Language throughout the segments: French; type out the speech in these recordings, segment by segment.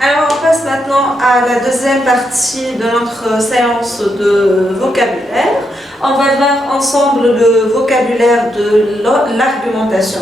Alors on passe maintenant à la deuxième partie de notre séance de vocabulaire. On va voir ensemble le vocabulaire de l'argumentation,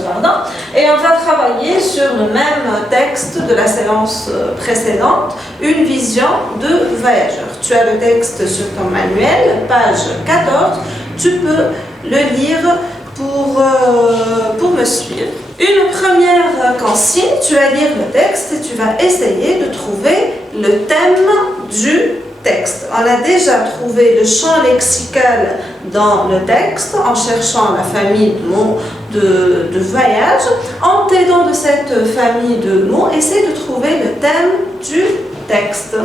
et on va travailler sur le même texte de la séance précédente, une vision de voyageur. Tu as le texte sur ton manuel, page 14, tu peux le lire pour me suivre. Une première consigne, tu vas lire le texte et tu vas essayer de trouver le thème du texte. On a déjà trouvé le champ lexical dans le texte en cherchant la famille de mots de voyage. En t'aidant de cette famille de mots, essaie de trouver le thème du texte.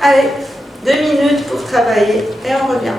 Allez, 2 minutes pour travailler et on revient.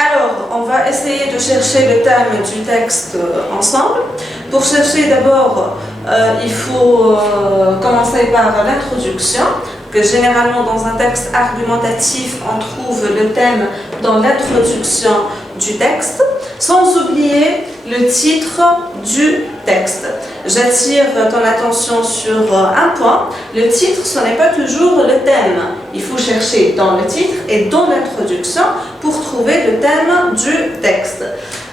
Alors, on va essayer de chercher le thème du texte ensemble. Pour chercher d'abord, il faut commencer par l'introduction, que généralement dans un texte argumentatif, on trouve le thème dans l'introduction du texte, sans oublier le titre du texte. J'attire ton attention sur un point. Le titre, ce n'est pas toujours le thème. Il faut chercher dans le titre et dans l'introduction pour trouver le thème du texte.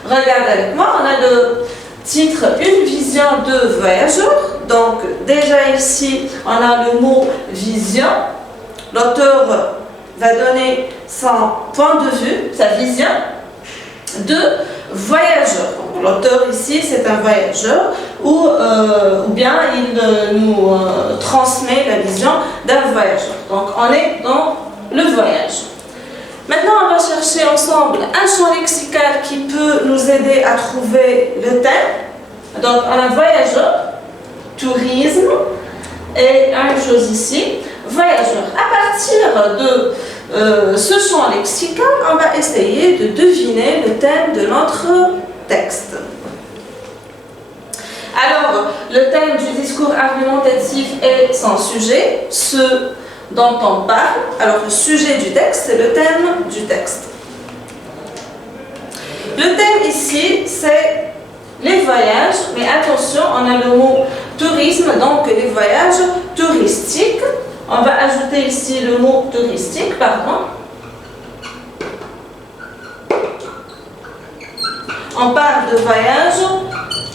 Regarde avec moi, on a le titre « Une vision de voyageur ». Donc déjà ici, on a le mot « vision ». L'auteur va donner son point de vue, sa vision de voyageur. L'auteur ici, c'est un voyageur ou bien il nous transmet la vision d'un voyageur. Donc on est dans le voyage. Maintenant, on va chercher ensemble un champ lexical qui peut nous aider à trouver le thème. Donc on a voyageur, tourisme et la même chose ici, voyageur. À partir de ce champ lexical, on va essayer de deviner le thème de notre texte. Alors, le thème du discours argumentatif est son sujet, ce dont on parle. Alors, le sujet du texte, c'est le thème du texte. Le thème ici, c'est les voyages, mais attention, on a le mot tourisme, donc les voyages touristiques. On va ajouter ici le mot touristique, pardon. On parle de voyage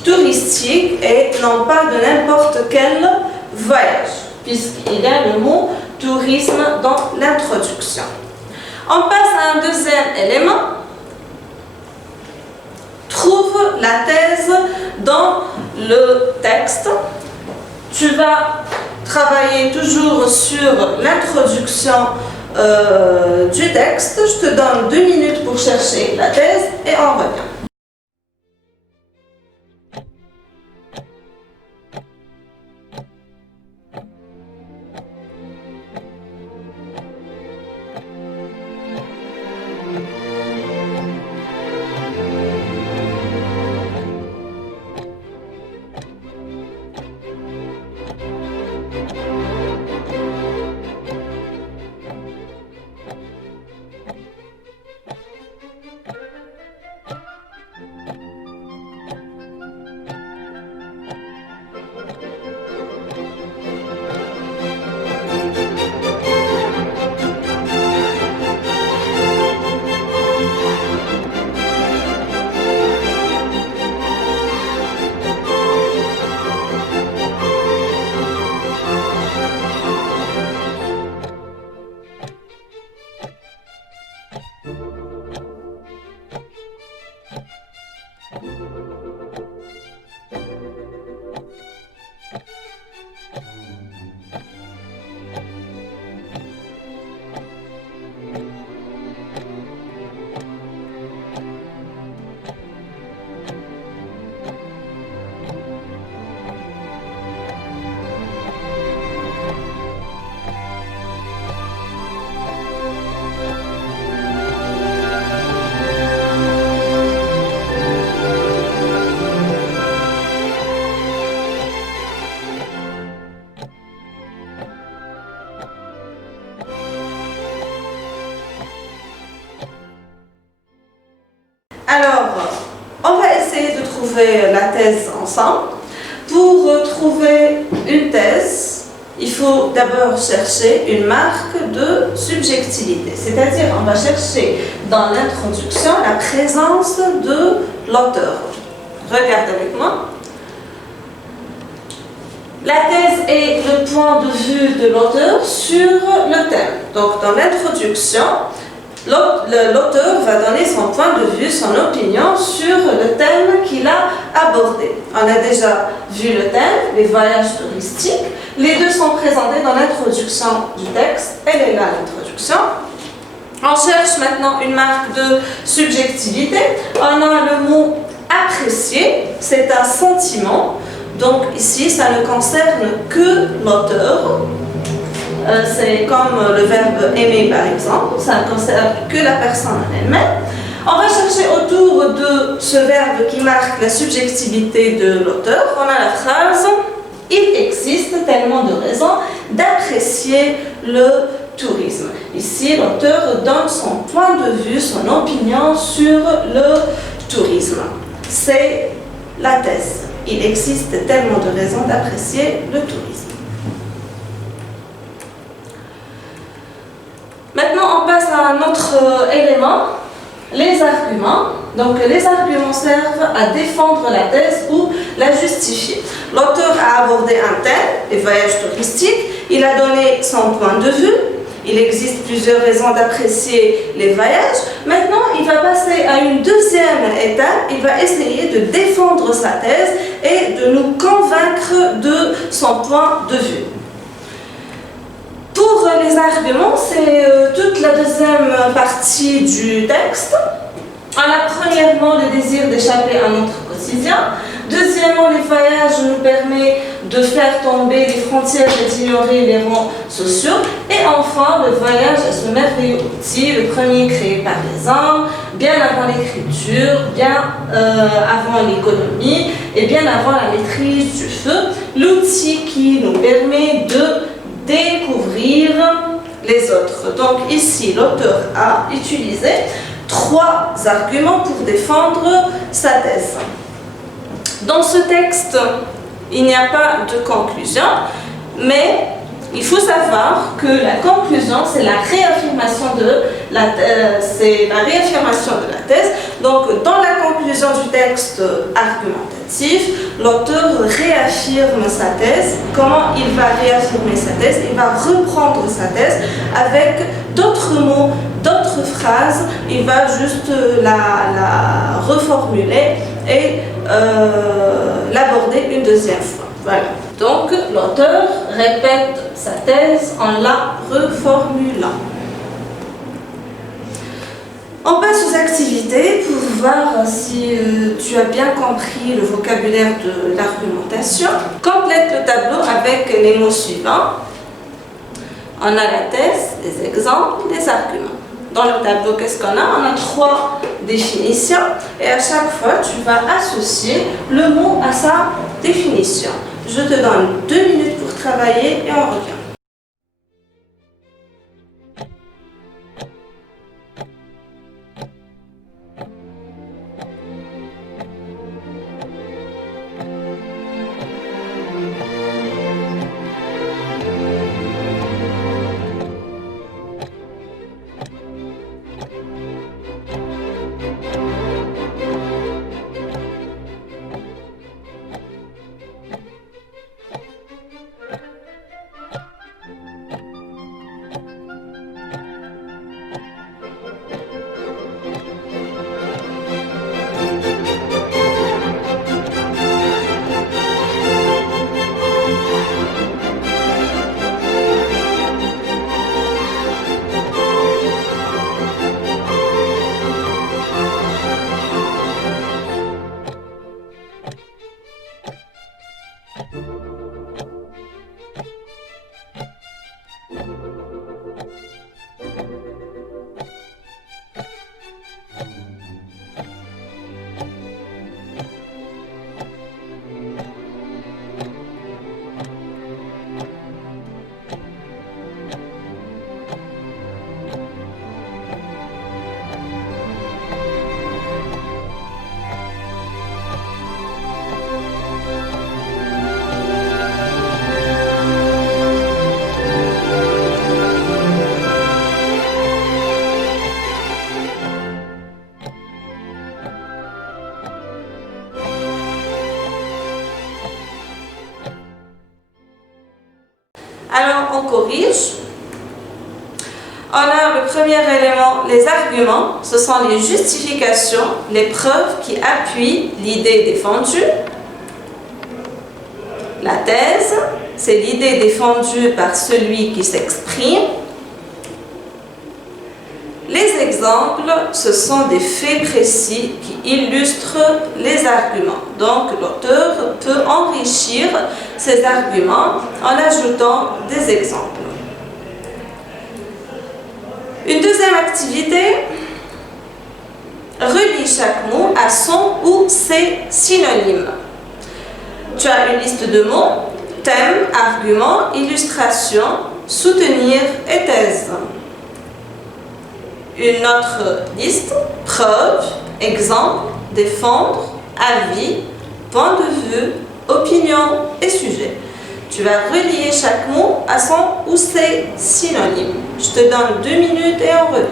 touristique et non pas de n'importe quel voyage, puisqu'il y a le mot tourisme dans l'introduction. On passe à un deuxième élément. Trouve la thèse dans le texte. Tu vas travailler toujours sur l'introduction du texte. Je te donne 2 minutes pour chercher la thèse et on revient. Alors, on va essayer de trouver la thèse ensemble. Pour trouver une thèse, il faut d'abord chercher une marque de subjectivité. C'est-à-dire, on va chercher dans l'introduction la présence de l'auteur. Regarde avec moi. La thèse est le point de vue de l'auteur sur le thème. Donc, dans l'introduction, l'auteur va donner son point de vue, son opinion sur le thème qu'il a abordé. On a déjà vu le thème, les voyages touristiques. Les deux sont présentés dans l'introduction du texte. Elle est là, l'introduction. On cherche maintenant une marque de subjectivité. On a le mot apprécier, c'est un sentiment. Donc ici, ça ne concerne que l'auteur. C'est comme le verbe aimer par exemple, ça ne concerne que la personne elle-même. On va chercher autour de ce verbe qui marque la subjectivité de l'auteur. On a la phrase « Il existe tellement de raisons d'apprécier le tourisme ». Ici, l'auteur donne son point de vue, son opinion sur le tourisme. C'est la thèse. Il existe tellement de raisons d'apprécier le tourisme. Maintenant, on passe à un autre élément, les arguments. Donc, les arguments servent à défendre la thèse ou la justifier. L'auteur a abordé un thème, les voyages touristiques. Il a donné son point de vue. Il existe plusieurs raisons d'apprécier les voyages. Maintenant, il va passer à une deuxième étape. Il va essayer de défendre sa thèse et de nous convaincre de son point de vue. Pour les arguments, c'est toute la deuxième partie du texte. On a premièrement le désir d'échapper à notre quotidien. Deuxièmement, les voyages nous permettent de faire tomber les frontières et d'ignorer les rangs sociaux. Et enfin, le voyage est ce merveilleux outil, le premier créé par les hommes, bien avant l'écriture, bien avant l'économie et bien avant la maîtrise du feu. L'outil qui nous permet de découvrir les autres. Donc ici, l'auteur a utilisé 3 arguments pour défendre sa thèse. Dans ce texte, il n'y a pas de conclusion, mais il faut savoir que la conclusion, c'est la réaffirmation de la thèse. Donc, dans la conclusion du texte argumentatif, l'auteur réaffirme sa thèse. Comment il va réaffirmer sa thèse? Il va reprendre sa thèse avec d'autres mots, d'autres phrases. Il va juste la reformuler et l'aborder une deuxième fois. Voilà. Donc, l'auteur répète sa thèse en la reformulant. On passe aux activités pour voir si tu as bien compris le vocabulaire de l'argumentation. Complète le tableau avec les mots suivants. On a la thèse, les exemples, les arguments. Dans le tableau, qu'est-ce qu'on a? On a 3 définitions et à chaque fois, tu vas associer le mot à sa définition. Je te donne 2 minutes pour travailler et on revient. corrige. On a le premier élément, les arguments. Ce sont les justifications, les preuves qui appuient l'idée défendue. La thèse, c'est l'idée défendue par celui qui s'exprime. Les exemples, ce sont des faits précis qui illustrent les arguments. Donc, l'auteur peut enrichir ces arguments en ajoutant des exemples. Une deuxième activité, relie chaque mot à son ou ses synonymes. Tu as une liste de mots, thème, argument, illustration, soutenir et thèse. Une autre liste, preuve, exemple, défendre, avis, point de vue, opinion et sujet. Tu vas relier chaque mot à son ou ses synonymes. Je te donne 2 minutes et on revient.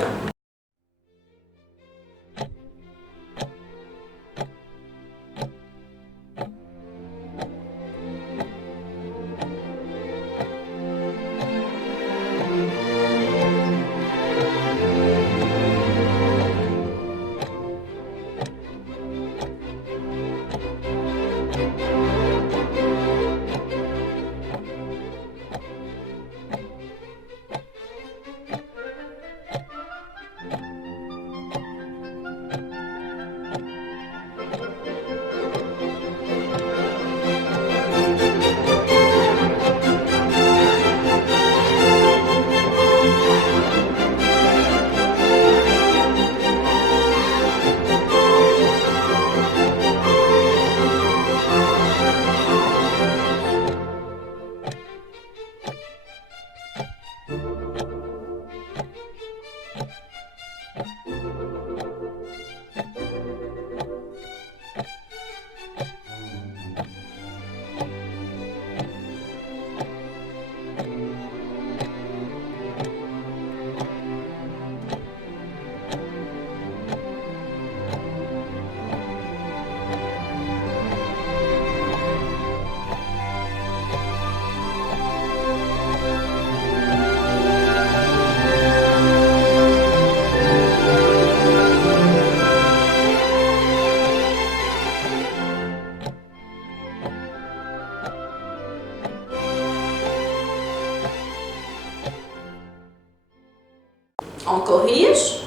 On corrige.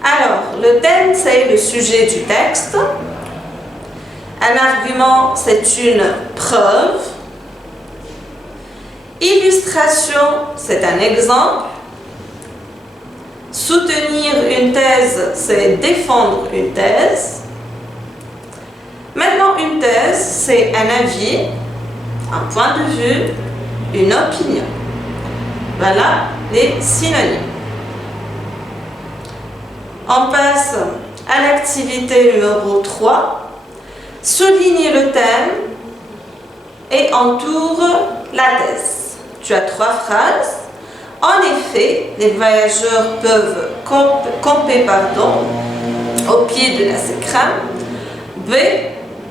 Alors, le thème, c'est le sujet du texte. Un argument, c'est une preuve. Illustration, c'est un exemple. Soutenir une thèse, c'est défendre une thèse. Maintenant, une thèse, c'est un avis, un point de vue, une opinion. Voilà les synonymes. On passe à l'activité numéro 3. Souligne le thème et entoure la thèse. Tu as 3 phrases. En effet, les voyageurs peuvent camper au pied de la Sécrame. B.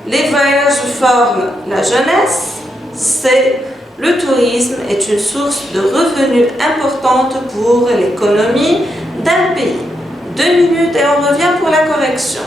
Les voyages forment la jeunesse. C. Le tourisme est une source de revenus importante pour l'économie d'un pays. 2 minutes et on revient pour la correction.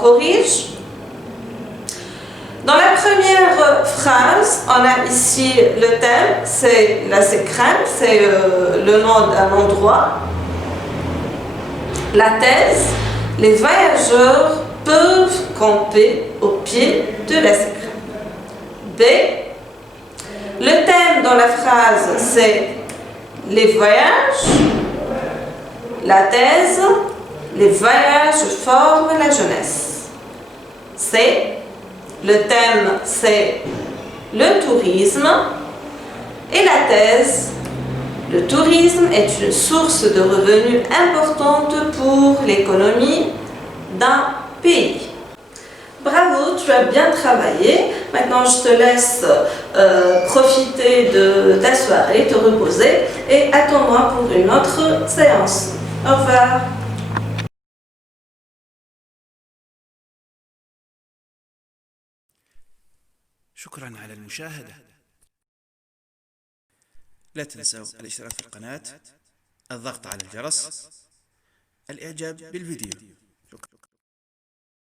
corrige. Dans la première phrase, on a ici le thème, là c'est crème, c'est le nom d'un endroit. La thèse, les voyageurs peuvent camper au pied de la Sécrème. B, le thème dans la phrase, c'est les voyages. La thèse, les voyages forment la jeunesse. C, le thème, c'est le tourisme. Et la thèse, le tourisme est une source de revenus importante pour l'économie d'un pays. Bravo, tu as bien travaillé. Maintenant, je te laisse profiter de ta soirée, te reposer et attends-moi pour une autre séance. Au revoir. شكرا على المشاهدة. لا تنسوا الاشتراك في القناة، الضغط على الجرس، الإعجاب بالفيديو.